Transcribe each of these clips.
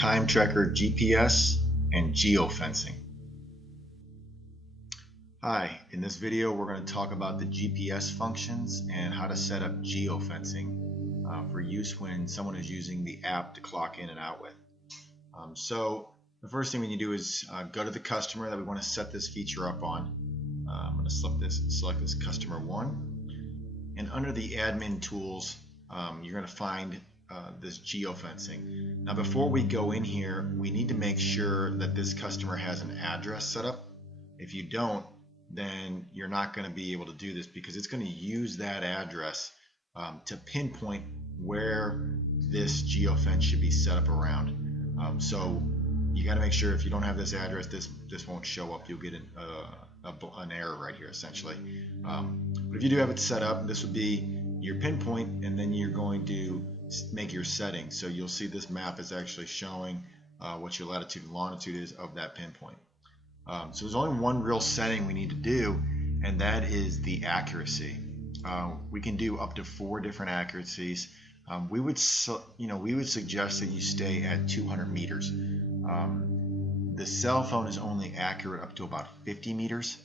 TimeTracker GPS and GeoFencing. Hi, in this video we're going to talk about the GPS functions and how to set up geofencing for use when someone is using the app to clock in and out with. So the first thing we need to do is go to the customer that we want to set this feature up on. I'm going to select this customer 1, and under the admin tools you're going to find this geofencing. Now before we go in here, we need to make sure that this customer has an address set up. If you don't, then you're not going to be able to do this, because it's going to use that address to pinpoint where this geofence should be set up around. So you got to make sure if you don't have this address, this won't show up. You'll get an error right here essentially. But if you do have it set up, this would be your pinpoint, and then you're going to make your settings. So you'll see this map is actually showing what your latitude and longitude is of that pinpoint. So there's only one real setting we need to do, and that is the accuracy. We can do up to 4 different accuracies. We would suggest that you stay at 200 meters. The cell phone is only accurate up to about 50 meters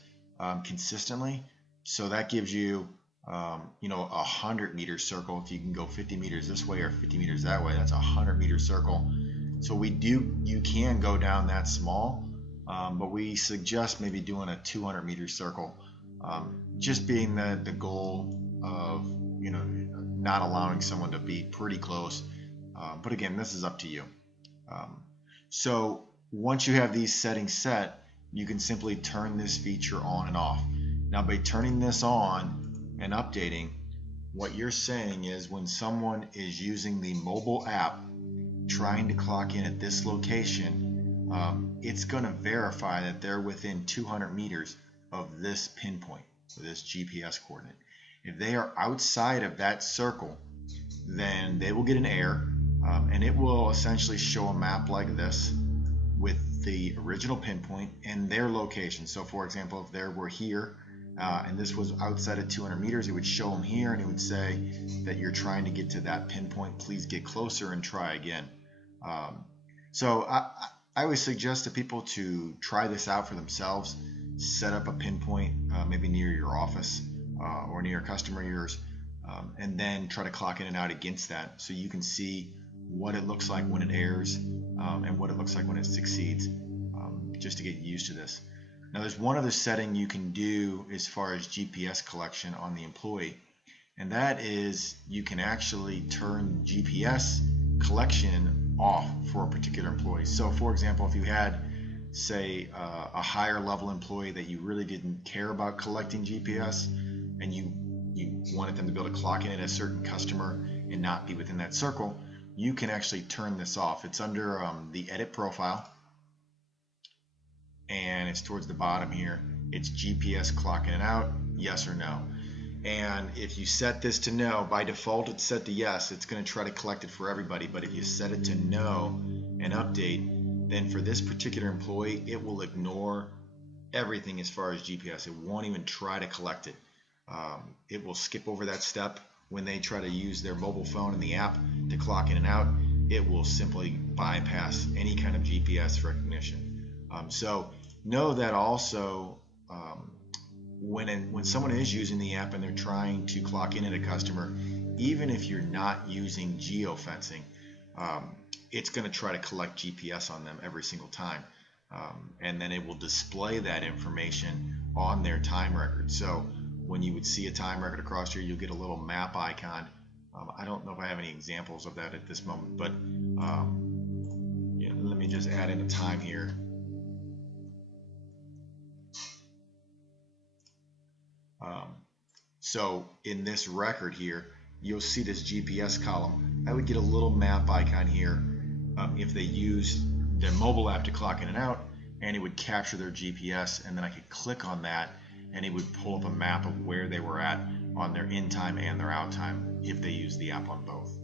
consistently, so that gives you a 100-meter circle. If you can go 50 meters this way or 50 meters that way, that's a 100-meter circle. So you can go down that small, but we suggest maybe doing a 200-meter circle, just being the goal of not allowing someone to be pretty close. But again, this is up to you. So once you have these settings set, you can simply turn this feature on and off. Now by turning this on and updating, what you're saying is when someone is using the mobile app trying to clock in at this location, it's going to verify that they're within 200 meters of this pinpoint, or this GPS coordinate. If they are outside of that circle, then they will get an error, and it will essentially show a map like this with the original pinpoint and their location. So for example, if they were here and this was outside of 200 meters, it would show them here, and it would say that you're trying to get to that pinpoint. Please get closer and try again. So I always suggest to people to try this out for themselves. Set up a pinpoint maybe near your office or near a customer of yours, and then try to clock in and out against that, so you can see what it looks like when it errors and what it looks like when it succeeds, just to get used to this. Now there's one other setting you can do as far as GPS collection on the employee, and that is you can actually turn GPS collection off for a particular employee. So for example, if you had, say, a higher level employee that you really didn't care about collecting GPS, and you wanted them to be able to clock in at a certain customer and not be within that circle, you can actually turn this off. It's under the edit profile, and it's towards the bottom here. It's GPS clock in and out, yes or no. And if you set this to no, by default it's set to yes, it's going to try to collect it for everybody. But if you set it to no and update, then for this particular employee, it will ignore everything as far as GPS. It won't even try to collect it. It will skip over that step. When they try to use their mobile phone and the app to clock in and out, it will simply bypass any kind of GPS recognition. So know that also when someone is using the app and they're trying to clock in at a customer, even if you're not using geofencing, it's going to try to collect GPS on them every single time, and then it will display that information on their time record. So when you would see a time record across here, you'll get a little map icon. I don't know if I have any examples of that at this moment, but let me just add in a time here. So in this record here, you'll see this GPS column. I would get a little map icon here if they use their mobile app to clock in and out, and it would capture their GPS, and then I could click on that, and it would pull up a map of where they were at on their in time and their out time if they use the app on both.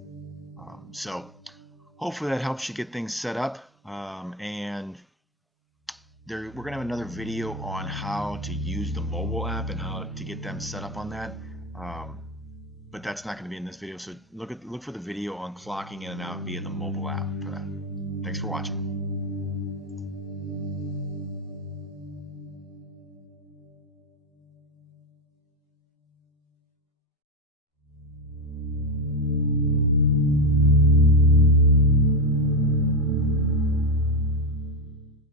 So hopefully that helps you get things set up, and we're going to have another video on how to use the mobile app and how to get them set up on that, but that's not going to be in this video. So look for the video on clocking in and out via the mobile app for that. Thanks. Thanks for watching.